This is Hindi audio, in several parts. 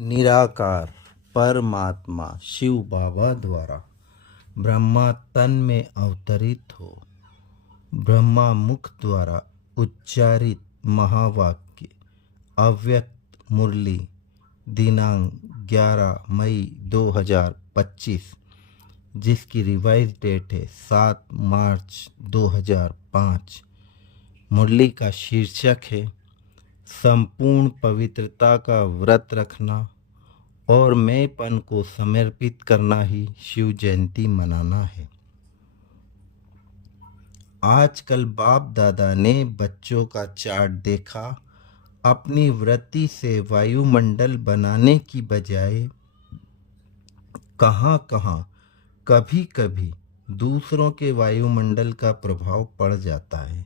निराकार परमात्मा शिव बाबा द्वारा ब्रह्मा तन में अवतरित हो ब्रह्मा मुख द्वारा उच्चारित महावाक्य अव्यक्त मुरली दिनांक 11 मई 2025 जिसकी रिवाइज डेट है 7 मार्च 2005। मुरली का शीर्षक है संपूर्ण पवित्रता का व्रत रखना और मैंपन को समर्पित करना ही शिव जयंती मनाना है। आजकल बाप दादा ने बच्चों का चार्ट देखा, अपनी वृत्ति से वायुमंडल बनाने की बजाय कहाँ कहाँ कभी कभी दूसरों के वायुमंडल का प्रभाव पड़ जाता है।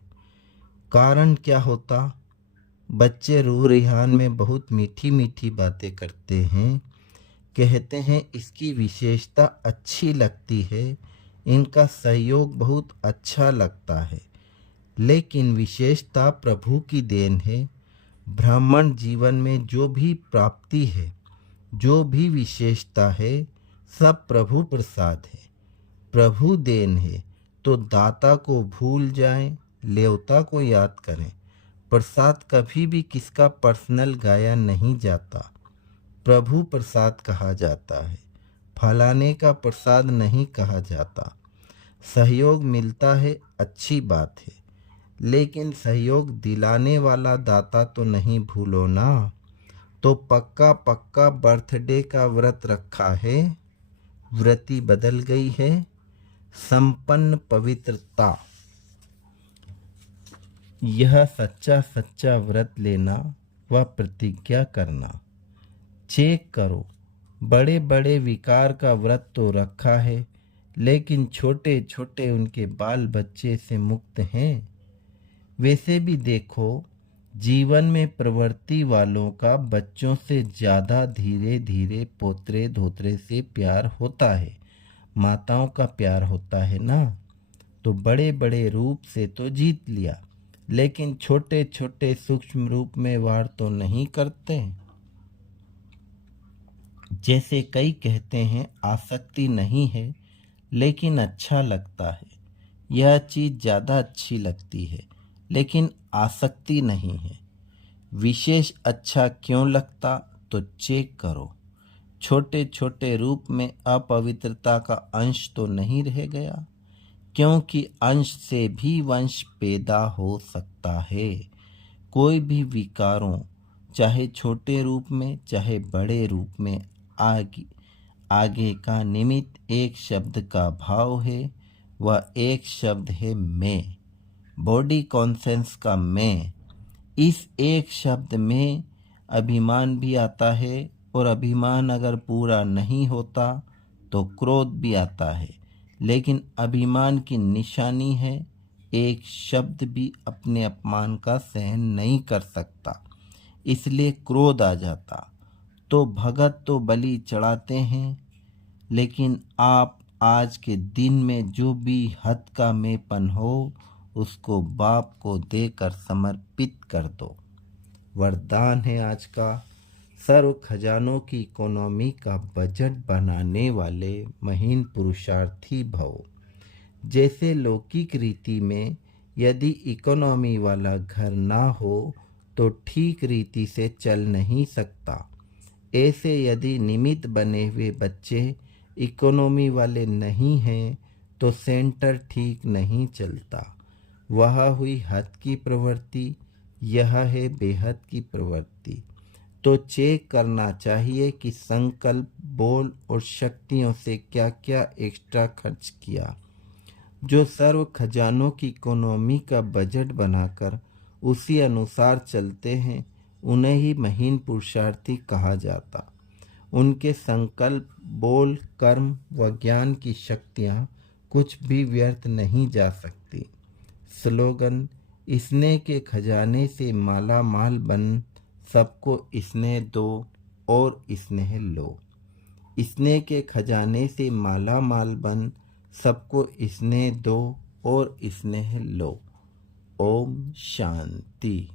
कारण क्या होता? बच्चे रूह रिहान में बहुत मीठी मीठी बातें करते हैं, कहते हैं इसकी विशेषता अच्छी लगती है, इनका सहयोग बहुत अच्छा लगता है, लेकिन विशेषता प्रभु की देन है। ब्राह्मण जीवन में जो भी प्राप्ति है, जो भी विशेषता है, सब प्रभु प्रसाद है, प्रभु देन है। तो दाता को भूल जाएं, लेवता को याद करें। प्रसाद कभी भी किसका पर्सनल गाया नहीं जाता, प्रभु प्रसाद कहा जाता है, फलाने का प्रसाद नहीं कहा जाता। सहयोग मिलता है, अच्छी बात है, लेकिन सहयोग दिलाने वाला दाता तो नहीं भूलो ना। तो पक्का पक्का बर्थडे का व्रत रखा है, व्रती बदल गई है। संपन्न पवित्रता, यह सच्चा सच्चा व्रत लेना व प्रतिज्ञा करना। चेक करो, बड़े बड़े विकार का व्रत तो रखा है, लेकिन छोटे छोटे उनके बाल बच्चे से मुक्त हैं। वैसे भी देखो, जीवन में प्रवृत्ति वालों का बच्चों से ज़्यादा धीरे धीरे पोतरे धोतरे से प्यार होता है, माताओं का प्यार होता है ना। तो बड़े बड़े रूप से तो जीत लिया, लेकिन छोटे छोटे सूक्ष्म रूप में वार तो नहीं करते। जैसे कई कहते हैं आसक्ति नहीं है, लेकिन अच्छा लगता है। यह चीज़ ज़्यादा अच्छी लगती है, लेकिन आसक्ति नहीं है। विशेष अच्छा क्यों लगता? तो चेक करो, छोटे छोटे रूप में अपवित्रता का अंश तो नहीं रह गया, क्योंकि अंश से भी वंश पैदा हो सकता है। कोई भी विकारों, चाहे छोटे रूप में चाहे बड़े रूप में, आगे का निमित्त एक शब्द का भाव है, वह एक शब्द है मैं। बॉडी कॉन्सेंस का मैं। इस एक शब्द में अभिमान भी आता है, और अभिमान अगर पूरा नहीं होता तो क्रोध भी आता है, लेकिन अभिमान की निशानी है एक शब्द भी अपने अपमान का सहन नहीं कर सकता, इसलिए क्रोध आ जाता। तो भगत तो बलि चढ़ाते हैं, लेकिन आप आज के दिन में जो भी हद का मेपन हो, उसको बाप को देकर समर्पित कर दो। वरदान है आज का, सर्व खजानों की इकोनॉमी का बजट बनाने वाले महीन पुरुषार्थी भव। जैसे लौकिक रीति में यदि इकोनॉमी वाला घर ना हो तो ठीक रीति से चल नहीं सकता, ऐसे यदि निमित्त बने हुए बच्चे इकोनॉमी वाले नहीं हैं तो सेंटर ठीक नहीं चलता। वह हुई हद की प्रवृत्ति, यह है बेहद की प्रवृत्ति। तो चेक करना चाहिए कि संकल्प, बोल और शक्तियों से क्या क्या एक्स्ट्रा खर्च किया। जो सर्व खजानों की इकोनॉमी का बजट बनाकर उसी अनुसार चलते हैं, उन्हें ही महीन पुरुषार्थी कहा जाता। उनके संकल्प, बोल, कर्म व ज्ञान की शक्तियाँ कुछ भी व्यर्थ नहीं जा सकती। स्लोगन, स्नेह के खजाने से माला माल बन, सबको स्नेह दो और स्नेह लो। स्नेह के खजाने से माला माल बन, सबको स्नेह दो और स्नेह लो। ओम शांति।